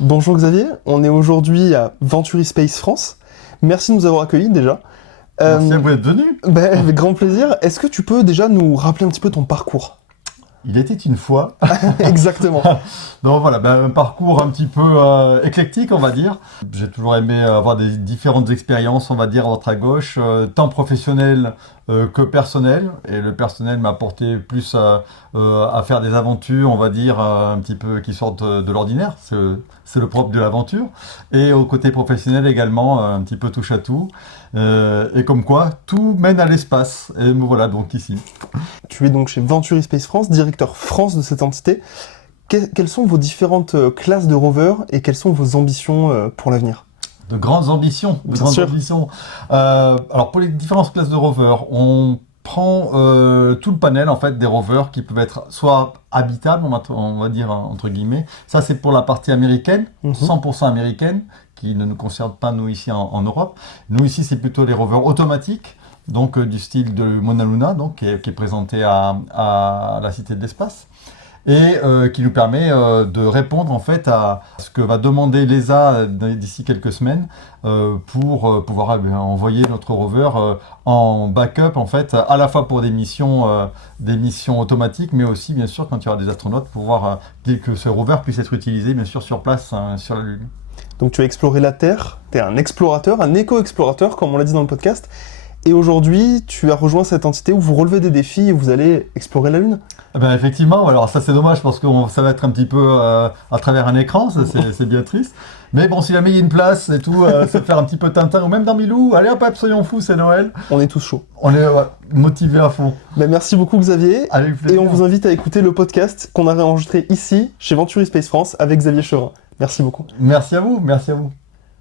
Bonjour Xavier, on est aujourd'hui à Venturi Space France. Merci de nous avoir accueillis déjà. Merci à vous d'être venu. Avec grand plaisir. Est-ce que tu peux déjà nous rappeler un petit peu ton parcours? Il était une fois. Exactement. Donc voilà, un parcours un petit peu éclectique, on va dire. J'ai toujours aimé avoir des différentes expériences, on va dire, à droite à gauche, tant professionnelles que personnelles. Et le personnel m'a porté plus à faire des aventures, on va dire, un petit peu qui sortent de l'ordinaire. C'est le propre de l'aventure. Et au côté professionnel également, un petit peu touche à tout. Et comme quoi, tout mène à l'espace. Et me voilà donc ici. Tu es donc chez Venturi Space France, directeur France de cette entité. Quelles sont vos différentes classes de rover et quelles sont vos ambitions pour l'avenir? De grandes ambitions. Bien sûr. Alors pour les différentes classes de rovers, on prend tout le panel en fait des rovers qui peuvent être soit habitables, on va dire entre guillemets. Ça c'est pour la partie américaine, 100% américaine, qui ne nous concerne pas nous ici en Europe. Nous ici c'est plutôt les rovers automatiques, donc du style de Mauna Luna, donc qui est présenté à la Cité de l'Espace. Et qui nous permet de répondre en fait à ce que va demander l'ESA d'ici quelques semaines pour pouvoir envoyer notre rover en backup en fait, à la fois pour des missions automatiques, mais aussi bien sûr quand il y aura des astronautes pour voir que ce rover puisse être utilisé bien sûr sur place sur la Lune. Donc tu as exploré la Terre, tu es un explorateur, un éco-explorateur comme on l'a dit dans le podcast. Et aujourd'hui, tu as rejoint cette entité où vous relevez des défis et vous allez explorer la Lune. Effectivement, alors ça c'est dommage parce que ça va être un petit peu à travers un écran, c'est bien triste. Mais bon, si jamais il y a une place et tout, ça faire un petit peu Tintin ou même dans Milou, allez hop, soyons fous, c'est Noël. On est tous chauds. On est motivés à fond. Merci beaucoup Xavier. Avec plaisir. Et on vous invite à écouter le podcast qu'on a enregistré ici, chez Venturi Space France, avec Xavier Cherin. Merci beaucoup. Merci à vous, merci à vous.